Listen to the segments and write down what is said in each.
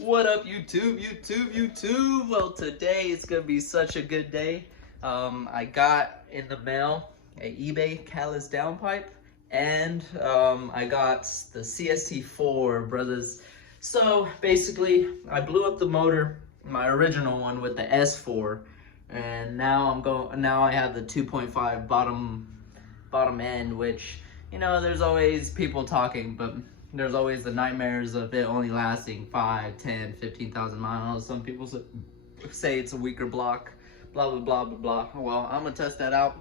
What up, YouTube? Well, today it's gonna be such a good day. I got in the mail a eBay Catless downpipe, and I got the Cst4, brothers. So basically, I blew up the motor, my original one with the S4, and now I have the 2.5 bottom end, which, you know, there's always people talking, but there's always the nightmares of it only lasting 5, 10, 15,000 miles. Some people say it's a weaker block, blah, blah, blah, blah, blah. Well, I'm gonna test that out.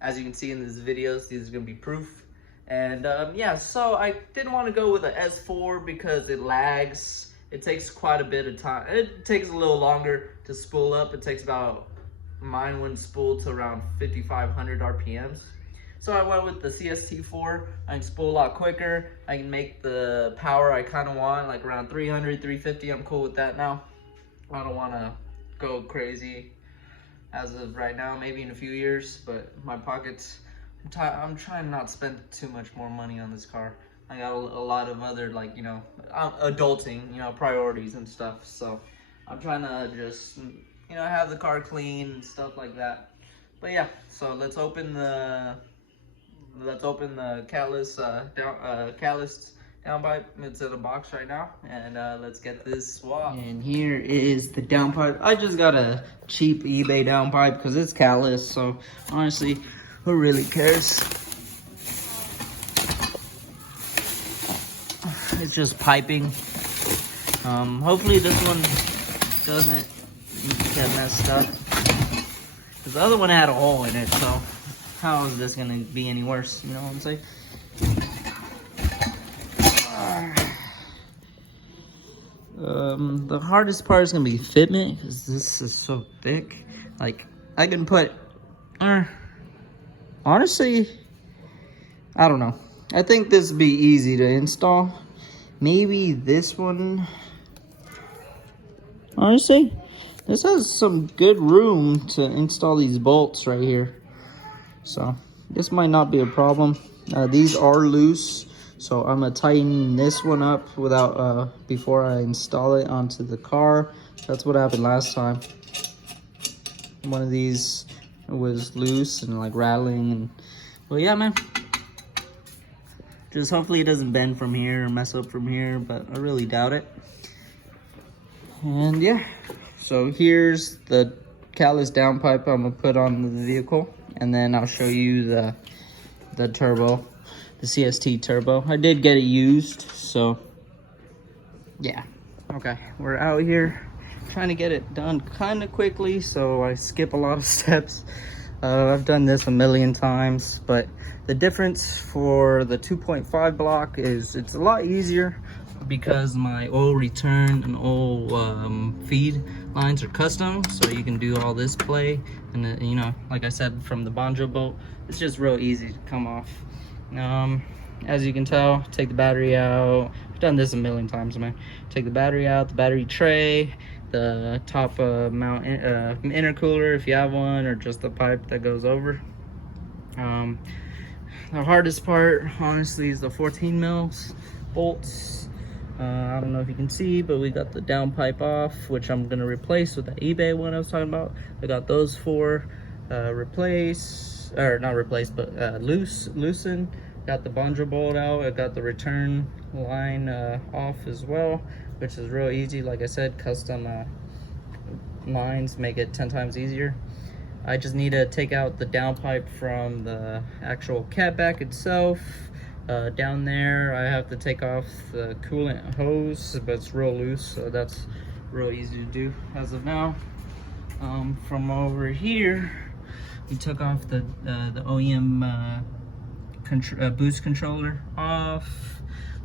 As you can see in this video, these is gonna be proof. And yeah, so I didn't want to go with an S4 because it lags. It takes quite a bit of time. It takes a little longer to spool up. It takes about, mine wouldn't spool to around 5,500 RPMs. So I went with the Cst4. I can spool a lot quicker. I can make the power I kind of want, like around 300, 350. I'm cool with that now. I don't want to go crazy as of right now, maybe in a few years, but my pockets, I'm trying not to spend too much more money on this car. I got a lot of other, like, you know, adulting, you know, priorities and stuff. So I'm trying to just, you know, have the car clean and stuff like that. But yeah, so let's open the Catless downpipe. It's in a box right now, and let's get this swapped. And here is the downpipe. I just got a cheap eBay downpipe because it's Catless, so honestly, who really cares? It's just piping. Hopefully this one doesn't get messed up, because the other one had a hole in it, so how is this gonna be any worse? You know what I'm saying? The hardest part is gonna be fitment, because this is so thick. Like, I can put, honestly, I don't know. I think this would be easy to install. Maybe this one. Honestly, this has some good room to install these bolts right here. So this might not be a problem. These are loose, so I'm gonna tighten this one up without before I install it onto the car. That's what happened last time. One of these was loose and like rattling, and well, yeah, man. Just hopefully it doesn't bend from here or mess up from here, but I really doubt it. And yeah, so here's the Catless downpipe I'm gonna put on the vehicle. And then I'll show you the turbo, the CST turbo. I did get it used, so yeah. Okay, we're out here trying to get it done kind of quickly, so I skip a lot of steps. I've done this a million times, but the difference for the 2.5 block is it's a lot easier because my oil return and oil feed lines are custom, so you can do all this play. And you know, like I said, from the banjo bolt, it's just real easy to come off. As you can tell, take the battery out. I've done this a million times, man. Take the battery out, the battery tray, the top mount intercooler if you have one, or just the pipe that goes over. The hardest part, honestly, is the 14 mils bolts. I don't know if you can see, but we got the downpipe off, which I'm gonna replace with the eBay one I was talking about. I got those four loosen. Got the banjo bolt out. I got the return line off as well, which is real easy. Like I said, custom lines make it 10 times easier. I just need to take out the downpipe from the actual catback itself. Down there I have to take off the coolant hose, but it's real loose, so that's real easy to do as of now. From over here, we took off the OEM boost controller off.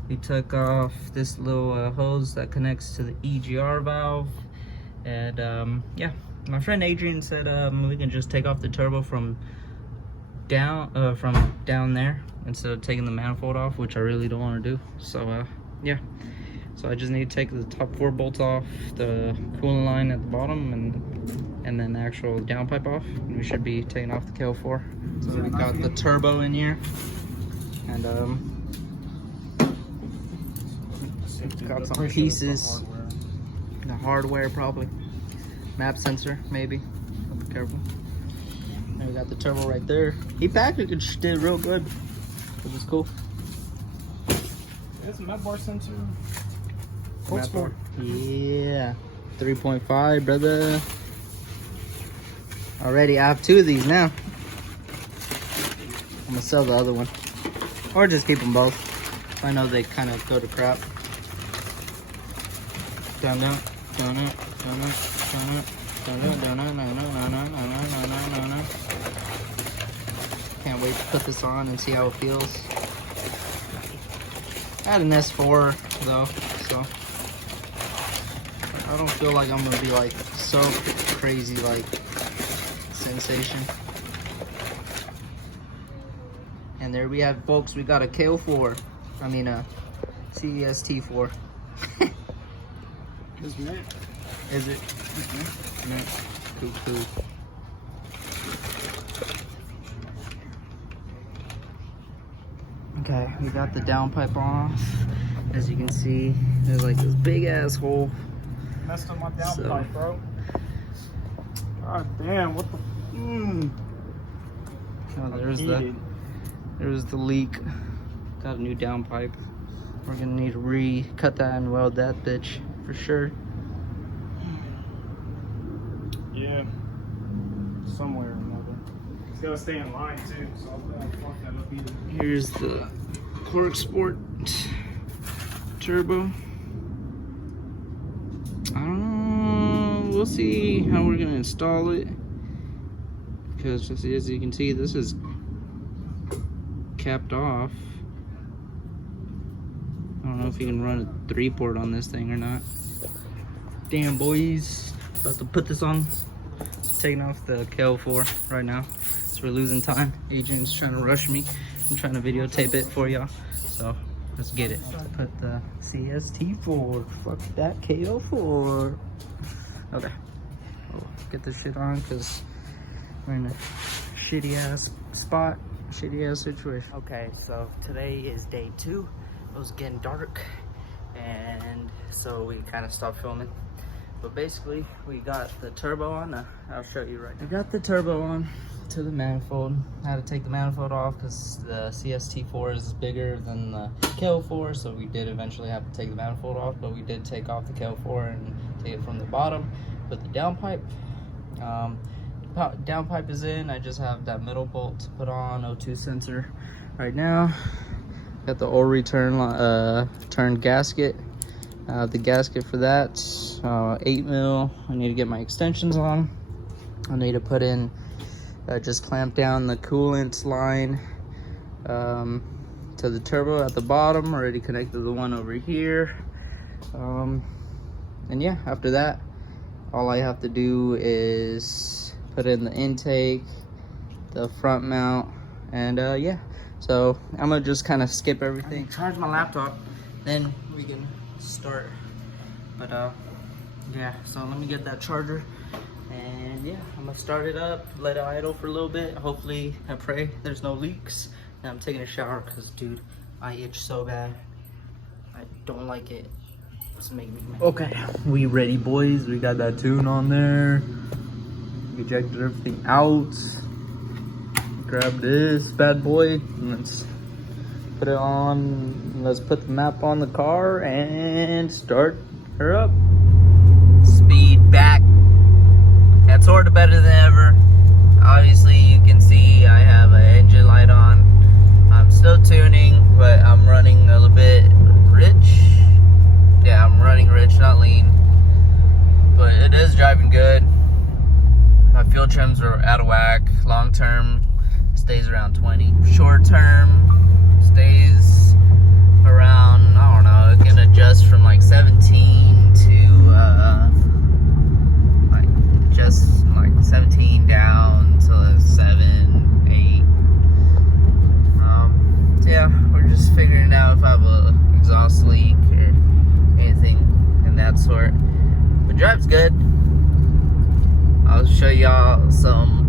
We took off this little hose that connects to the EGR valve, and yeah, my friend Adrian said we can just take off the turbo from down there instead of taking the manifold off, which I really don't want to do. So yeah, so I just need to take the top 4 bolts off, the coolant line at the bottom, and then the actual downpipe off, and we should be taking off the KL4. So we got the turbo in here, and got some pieces The hardware probably. Map sensor maybe. Be careful. And we got the turbo right there. He packaged it real good. Which is cool. That's a map bar sensor. Corksport. Yeah. 3.5, brother. Already, I have 2 of these now. I'm gonna sell the other one. Or just keep them both. I know they kind of go to crap. Donut. Can't wait to put this on and see how it feels. I had an S4 though, so I don't feel like I'm gonna be like so crazy like sensation. And there we have, folks. We got a Cst4. I mean a Cst4. Is it? Is it? Yeah. Cool. Okay, we got the downpipe off. As you can see, there's like this big ass hole. Messed up my downpipe, bro. God damn, what the? Oh, there's the leak. Got a new downpipe. We're gonna need to re-cut that and weld that bitch for sure. Yeah, somewhere or another. It's gotta stay in line too, so I'll fuck that up either. Here's the Corksport turbo. We'll see how we're gonna install it, because just as you can see, this is capped off. I don't know if you can run a 3-port on this thing or not. Damn, boys, about to put this on. Taking off the Cst4 right now, so we're losing time. Agent's trying to rush me. I'm trying to videotape it for y'all, so let's get it. Put the Cst4. Fuck that Cst4. Okay, we'll get this shit on because we're in a shitty ass spot, shitty ass situation. Okay, so today is day 2. It was getting dark, and so we kind of stopped filming. But basically, we got the turbo on. I'll show you right now. We got the turbo on to the manifold. I had to take the manifold off because the Cst4 is bigger than the Cst4, so we did eventually have to take the manifold off. But we did take off the Cst4 and take it from the bottom. Put the downpipe. Downpipe is in. I just have that middle bolt to put on. O2 sensor right now. Got the oil return turned gasket. The gasket for that, 8 mil. I need to get my extensions on. I need to put in, just clamp down the coolant line to the turbo at the bottom. Already connected the one over here. And yeah, after that, all I have to do is put in the intake, the front mount, and yeah. So I'm gonna just kind of skip everything. Charge my laptop, then we can start. But yeah, so let me get that charger, and yeah, I'm gonna start it up, let it idle for a little bit. Hopefully, I pray there's no leaks. And I'm taking a shower because, dude, I itch so bad. I don't like it. It's making me mad. Okay, we ready, boys. We got that tune on there. We ejected everything out. Grab this bad boy and let's put it on. Let's put the map on the car and start her up. Speed back. That's sort of better than ever. Obviously, you can see I have an engine light on. I'm still tuning, but I'm running a little bit rich. Yeah, I'm running rich, not lean. But it is driving good. My fuel trims are out of whack. Long term stays around 20. Short term stays around, I don't know, it can adjust from like 17 to like just like 17 down to 7, 8. So yeah, we're just figuring out if I have a exhaust leak or anything in that sort. But drive's good. I'll show y'all some.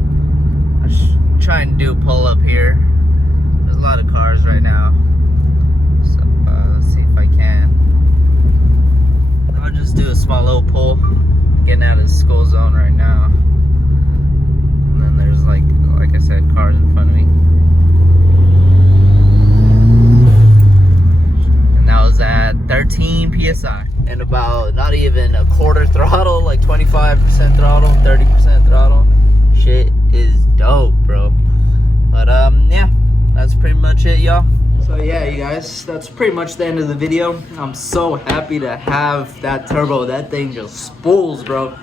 Trying to do a pull up here. There's a lot of cars right now, so let's see if I can. I'll just do a small little pull, getting out of the school zone right now. And then there's like I said, cars in front of me. And that was at 13 PSI. And about not even a quarter throttle, like 25% throttle, 30% throttle. Shit is dope, bro. But yeah, that's pretty much it, y'all. So yeah, you guys, that's pretty much the end of the video. I'm so happy to have that turbo. That thing just spools, bro.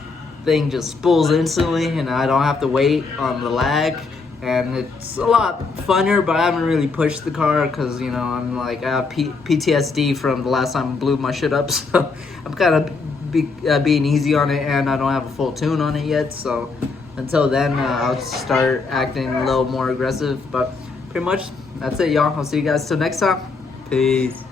Thing just spools instantly, and I don't have to wait on the lag. And it's a lot funner, but I haven't really pushed the car because, you know, I'm like, I have PTSD from the last time I blew my shit up. So I'm kind of being easy on it, and I don't have a full tune on it yet. So until then, I'll start acting a little more aggressive. But pretty much, that's it, y'all. I'll see you guys till next time. Peace.